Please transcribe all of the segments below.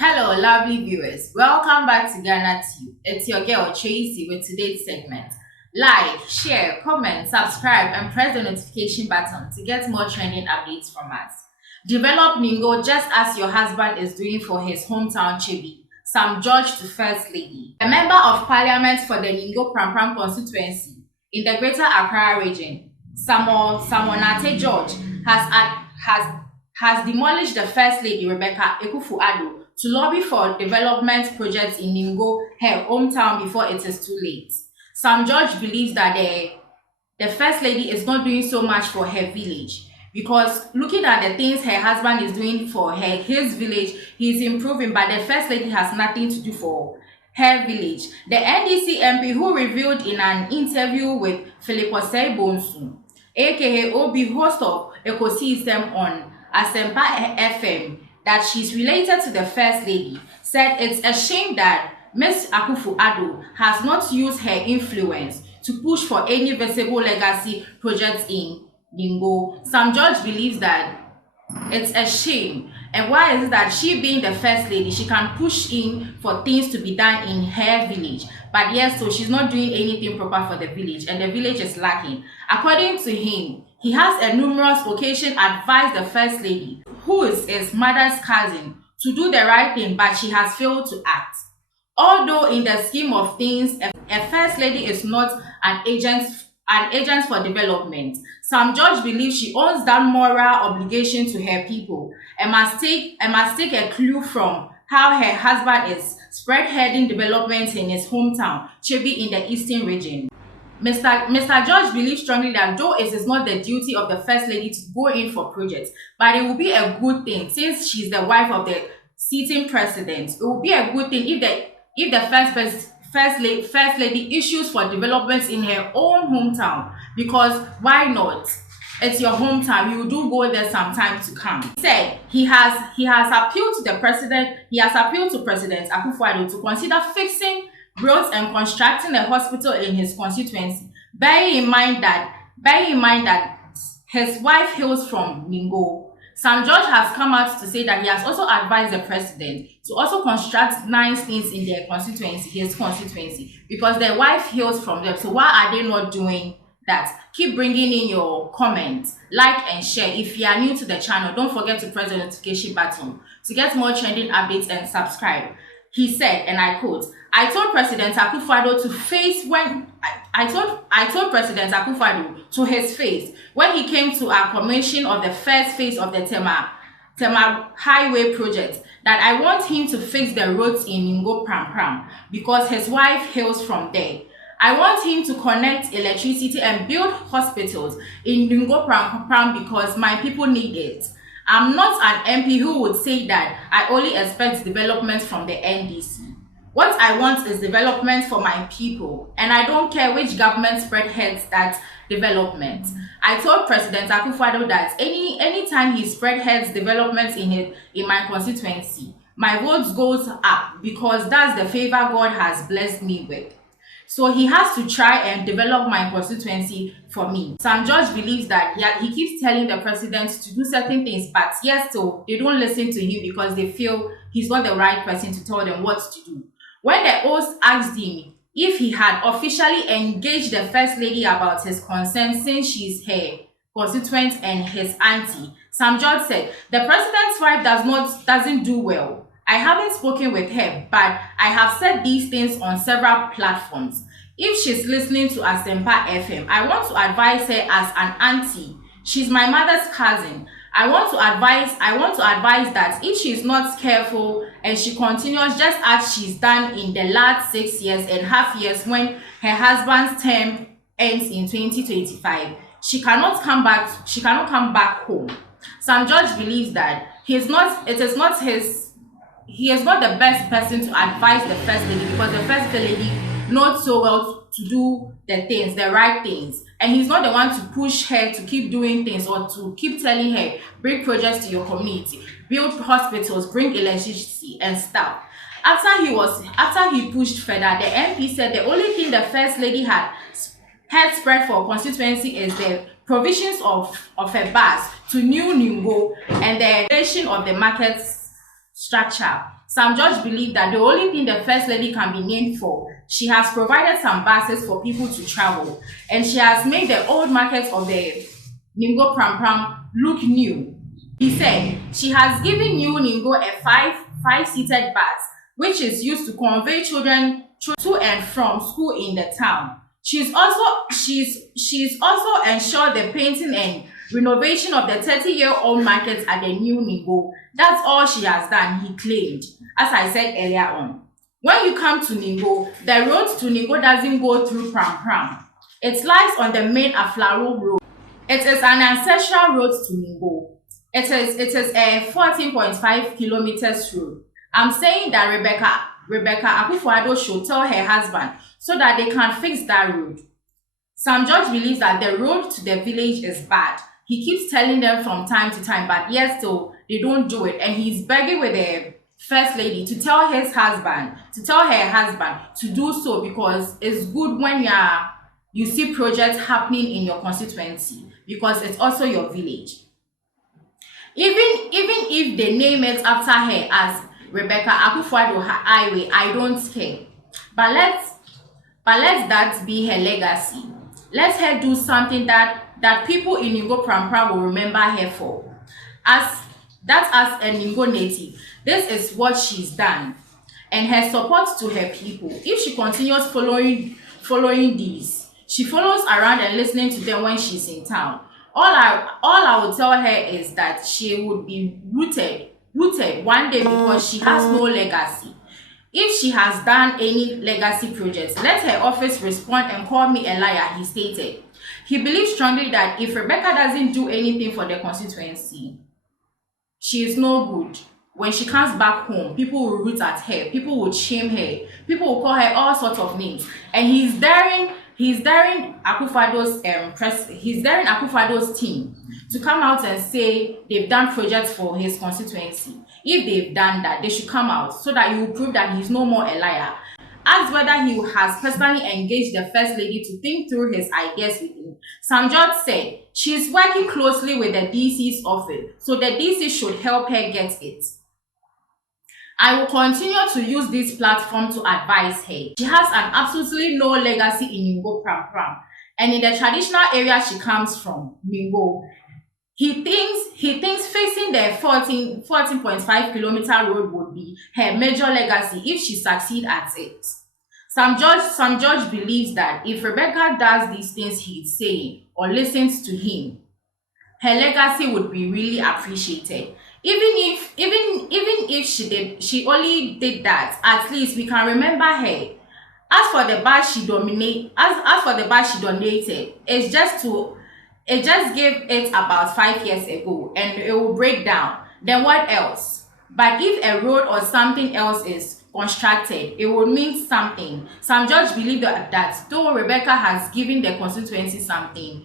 Hello, lovely viewers. Welcome back to Ghana Tube. It's your girl Tracy with today's segment. Like, share, comment, subscribe, and press the notification button to get more trending updates from us. Develop Ningo just as your husband is doing for his hometown Chibi, Sam George to First Lady. A member of Parliament for the Ningo Pram constituency in the Greater Accra region, Samonate George, has demolished the First Lady Rebecca Addo to lobby for development projects in Ningo, her hometown, before it is too late. Sam George believes that the First Lady is not doing so much for her village because looking at the things her husband is doing for his village, he's improving, but the First Lady has nothing to do for her village. The NDC MP who revealed in an interview with Philip Bonsu, aka Obi, host of Ecosystem on Asempa FM, that she's related to the First Lady, said it's a shame that Ms. Akufo-Addo has not used her influence to push for any visible legacy projects in Ningo. Sam George believes that it's a shame. And why is it that she, being the First Lady, she can push in for things to be done in her village, but yes, so she's not doing anything proper for the village, and the village is lacking. According to him, he has a numerous occasion advised the First Lady, who is his mother's cousin, to do the right thing, but she has failed to act. Although in the scheme of things, a First Lady is not an agent for development, Sam George believes she owns that moral obligation to her people and must take a clue from how her husband is spearheading development in his hometown, Chibi, in the eastern region. Mr. George believes strongly that though it is not the duty of the First Lady to go in for projects, but it will be a good thing since she's the wife of the sitting president. It will be a good thing if the First Lady issues for developments in her own hometown, because why not? It's your hometown. You do go there sometime to come. He said he has appealed to the president. He has appealed to President Akufo-Addo to consider fixing roads and constructing a hospital in his constituency. Bearing in mind that his wife hails from Ningo. Sam George has come out to say that he has also advised the president to also construct nice things in their constituency, his constituency, because their wife hails from them. So why are they not doing that? Keep bringing in your comments, like and share. If you are new to the channel, don't forget to press the notification button to get more trending updates and subscribe. He said, and I quote, "I told President Akufo-Addo to face when I told President Akufo-Addo to his face when he came to our commission of the first phase of the Tema Highway project that I want him to fix the roads in Ningo Pram because his wife hails from there. I want him to connect electricity and build hospitals in Ningo Pram because my people need it. I'm not an MP who would say that I only expect development from the NDC. What I want is development for my people, and I don't care which government spearheads that development." I told President Akufo-Addo that anytime he spearheads developments in my constituency, my vote goes up because that's the favor God has blessed me with. So he has to try and develop my constituency for me. Sam George believes that he keeps telling the president to do certain things, but yes, so they don't listen to him because they feel he's not the right person to tell them what to do. When the host asked him if he had officially engaged the First Lady about his concerns since she's her constituent and his auntie, Sam George said, "The president's wife doesn't do well. I haven't spoken with her, but I have said these things on several platforms. If she's listening to Asempa FM, I want to advise her as an auntie. She's my mother's cousin. I want to advise that if she's not careful and she continues just as she's done in the last 6.5 years when her husband's term ends in 2025, she cannot come back home." Sam George believes that he is not the best person to advise the First Lady because the First Lady knows so well to do the right things, and he's not the one to push her to keep doing things or to keep telling her bring projects to your community, build hospitals, bring electricity and stuff. After he pushed further, the MP said the only thing the First Lady had spread for constituency is the provisions of a bus to New Ningo and the creation of the market structure. Some judges believe that the only thing the First Lady can be named for, she has provided some buses for people to travel, and she has made the old markets of the Ningo Pram Pram look new. He said she has given New Ningo a five-seated bus, which is used to convey children to and from school in the town. She's also ensured the painting and renovation of the 30-year-old market at the New Ningo. That's all she has done, he claimed, as I said earlier on. When you come to Ningo, the road to Ningo doesn't go through Pram Pram. It lies on the main Flōw road. It is an ancestral road to Ningo. It is a 14.5 kilometers road. I'm saying that Rebecca Akufo-Addo should tell her husband so that they can fix that road. Some judge believes that the road to the village is bad. He keeps telling them from time to time, but yet still they don't do it. And he's begging with the First Lady to tell her husband to do so, because it's good when you see projects happening in your constituency, because it's also your village. Even if they name it after her as Rebecca Akufo-Addo Highway, I don't care. But let that be her legacy. Let her do something that people in Ningo Pram Pram will remember her for. As a Ningo native, this is what she's done, and her support to her people. If she continues following these, she follows around and listening to them when she's in town. All I will tell her is that she would be rooted one day, because she has no legacy. If she has done any legacy projects, let her office respond and call me a liar, he stated. He believes strongly that if Rebecca doesn't do anything for the constituency, she is no good. When she comes back home, people will root at her, people will shame her, people will call her all sorts of names. And he's daring Akufo-Addo's team to come out and say they've done projects for his constituency. If they've done that, they should come out so that you will prove that he's no more a liar. Asked whether he has personally engaged the First Lady to think through his ideas with him, some judge said she's working closely with the DC's office, so the DC should help her get it. I will continue to use this platform to advise her. She has an absolutely no legacy in Ningo Pram Pram, and in the traditional area she comes from, Ningo. He thinks facing the 14.5 kilometer road would be her major legacy if she succeeds at it. Some judge believes that if Rebecca does these things he's saying or listens to him, her legacy would be really appreciated. Even if she only did that, at least we can remember her. As for the bus she donated, it just gave it about 5 years ago, and it will break down. Then what else? But if a road or something else is constructed, it will mean something. Some judges believe that though Rebecca has given the constituency something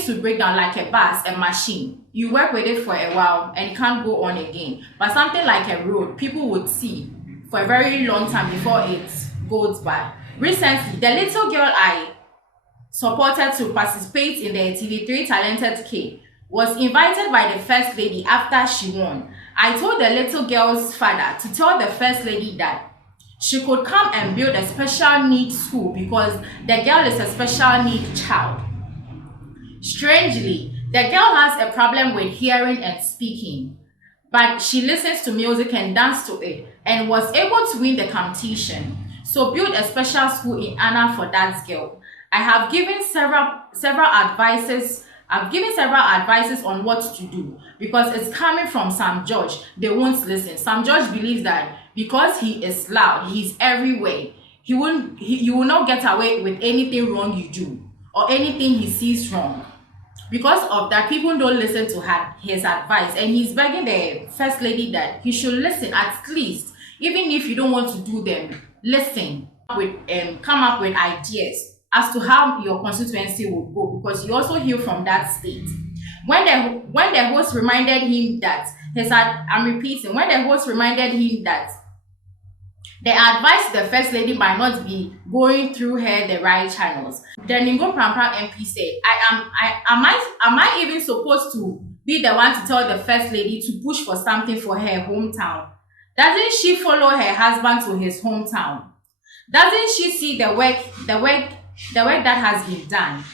to break down, like a bus, a machine. You work with it for a while and it can't go on again. But something like a road, people would see for a very long time before it goes bad. Recently, the little girl I supported to participate in the TV3 Talented K was invited by the First Lady after she won. I told the little girl's father to tell the First Lady that she could come and build a special needs school because the girl is a special needs child. Strangely, the girl has a problem with hearing and speaking, but she listens to music and dances to it and was able to win the competition. So build a special school in honor for that girl. I have given several advices on what to do, because it's coming from some judge. They won't listen. Some judge believes that because he is loud, he's everywhere, you will not get away with anything wrong you do or anything he sees wrong. Because of that, people don't listen to his advice, and he's begging the First Lady that he should listen at least, even if you don't want to do them. Listen, come up with ideas as to how your constituency would go, because you also heal from that state. When the host reminded him that when the host reminded him that the advice to the First Lady might not be going through her the right channels, the Ningo Pram Pram MP said, am I even supposed to be the one to tell the First Lady to push for something for her hometown? Doesn't she follow her husband to his hometown? Doesn't she see the work that has been done?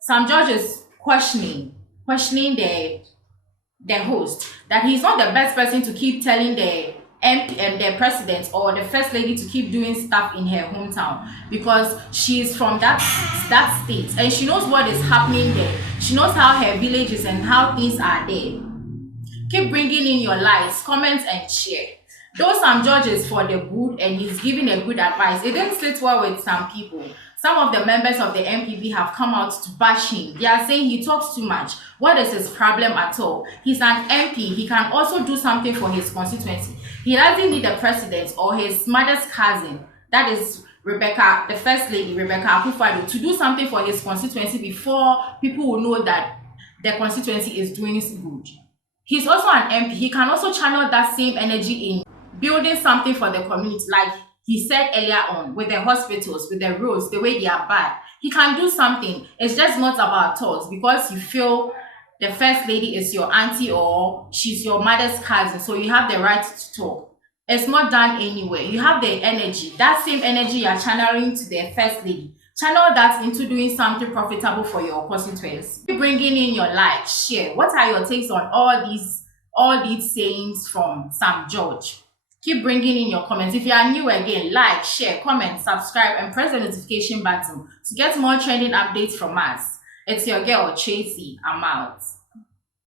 Some judges questioning the host that he's not the best person to keep telling the MP and the president or the first lady to keep doing stuff in her hometown, because she's from that state and she knows what is happening there. She knows how her village is and how things are there. Keep bringing in your likes, comments, and share. Though some judges for the good and he's giving a good advice, it didn't sit well with some people. Some of the members of the MPP have come out to bash him. They are saying he talks too much. What is his problem at all? He's an MP. He can also do something for his constituency. He doesn't need the president or his mother's cousin, that is Rebecca, the first lady, Rebecca Akufo-Addo, to do something for his constituency before people will know that the constituency is doing good. He's also an MP. He can also channel that same energy in building something for the community, like he said earlier on, with the hospitals, with the roads, the way they are bad. He can do something. It's just not about talks because you feel the first lady is your auntie or she's your mother's cousin, so you have the right to talk. It's not done anyway. You have the energy. That same energy you're channeling to the first lady. Channel that into doing something profitable for your constituency. Bringing in your like, share. What are your takes on all these sayings from Sam George? Keep bringing in your comments. If you are new again, like, share, comment, subscribe, and press the notification button to get more trending updates from us. It's your girl, Tracy. I'm out.